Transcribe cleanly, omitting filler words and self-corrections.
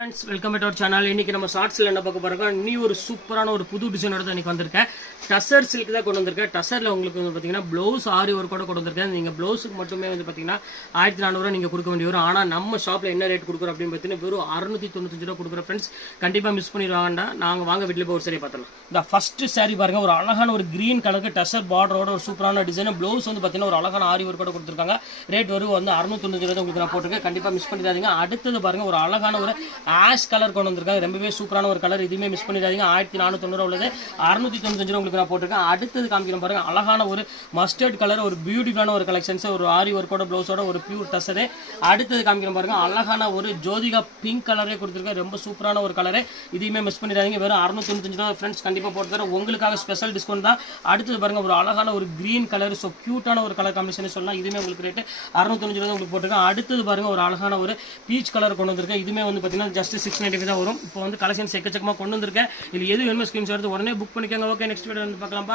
Friends welcome to our channel. இன்னைக்கு நம்ம ஷார்ட்ஸில் என்ன பார்க்க போகிறோம், நீ ஒரு சூப்பரான ஒரு புது டிசைனோட தான் இன்னைக்கு வந்திருக்கேன். டசர் சில்க் தான் கொண்டு வந்திருக்கேன். டசரில் உங்களுக்கு வந்து பார்த்தீங்கன்னா ப்ளவுஸ் ஆரி ஒர்க் கூட கொண்டு வந்திருக்கேன். நீங்கள் ப்ளவுஸுக்கு மட்டுமே வந்து பார்த்தீங்கன்னா 1400 நீங்கள் கொடுக்க வேண்டிய வரும். ஆனால் நம்ம ஷாப்பில் என்ன ரேட் கொடுக்குறோம் அப்படின்னு பார்த்தீங்கன்னா வெறும் 695 ரூபா கொடுக்குறோம். ஃப்ரெண்ட்ஸ் கண்டிப்பாக மிஸ் பண்ணிடுவாங்கடா. நாங்கள் வாங்க வீட்டில் போய் ஒரு சரியை பார்த்துலாம். இந்த ஃபர்ஸ்ட் சாரி பாருங்கள், ஒரு அழகான ஒரு க்ரீன் கலருக்கு டசர் பார்டரோட ஒரு சூப்பரான டிசைன். ப்ளவுஸ் வந்து பார்த்தீங்கன்னா ஒரு அழகான ஆரி ஒர்க் கூட கொடுத்துருக்காங்க. ரேட் வரும் வந்து 695 ரூபா உங்களுக்கு நான் போட்டிருக்கேன். கண்டிப்பாக மிஸ் பண்ணிடாதீங்க. அடுத்தது பாருங்கள், ஒரு அழகான ஒரு ஆஷ் கலர் கொண்டு வந்திருக்காங்க. ரொம்பவே சூப்பரான ஒரு கலர். இதுவுமே மிஸ் பண்ணிடாதீங்க. 1490 உள்ளது 695 உங்களுக்கு நான் போட்டிருக்கேன். அடுத்தது காமிக்கிறேன் பாருங்க, அழகான ஒரு மஸ்டர்ட் கலர், ஒரு பியூட்டிஃபுல்லான ஒரு கலெக்ஷன்ஸ், ஒரு ஆரி ஒர்க்கோட ப்ளவுஸோட ஒரு பியூர் டசரு. அடுத்தது காமிக்கிறேன் பாருங்க, அழகான ஒரு ஜோதிகா பிங்க் கலரே கொடுத்துருக்கேன். ரொம்ப சூப்பரான ஒரு கலரு. இதையுமே மிஸ் பண்ணிடாதீங்க. வெறும் 695 ரூபா ஃப்ரெண்ட்ஸ் கண்டிப்பாக போட்டு தரேன். உங்களுக்காக ஸ்பெஷல் டிஸ்கவுண்ட் தான். அடுத்தது பாருங்க, ஒரு அழகான ஒரு கிரீன் கலர், ஸோ கியூட்டான ஒரு கலர் காம்பினேஷன் சொல்லலாம். இதுவுமே உங்களுக்கு ரேட்டு 695 ரூபா உங்களுக்கு போட்டிருக்கேன். அடுத்தது பாருங்க, ஒரு அழகான ஒரு பீச் கலர் கொண்டு வந்திருக்கேன். இதுவுமே வந்து பார்த்தீங்கன்னா ஜஸ்ட் 695 தான் வரும். இப்போ வந்து கலெக்ஷன்ஸ் எக்கச்சக்கமாக கொண்டு வந்திருக்கேன். இது எது வேணுமோ ஸ்கிரீன்ஷாட் எடுத்து உடனே புக் பண்ணிக்கோங்க. ஓகே, நெக்ஸ்ட் வீடியோ வந்து பார்க்கலாம்.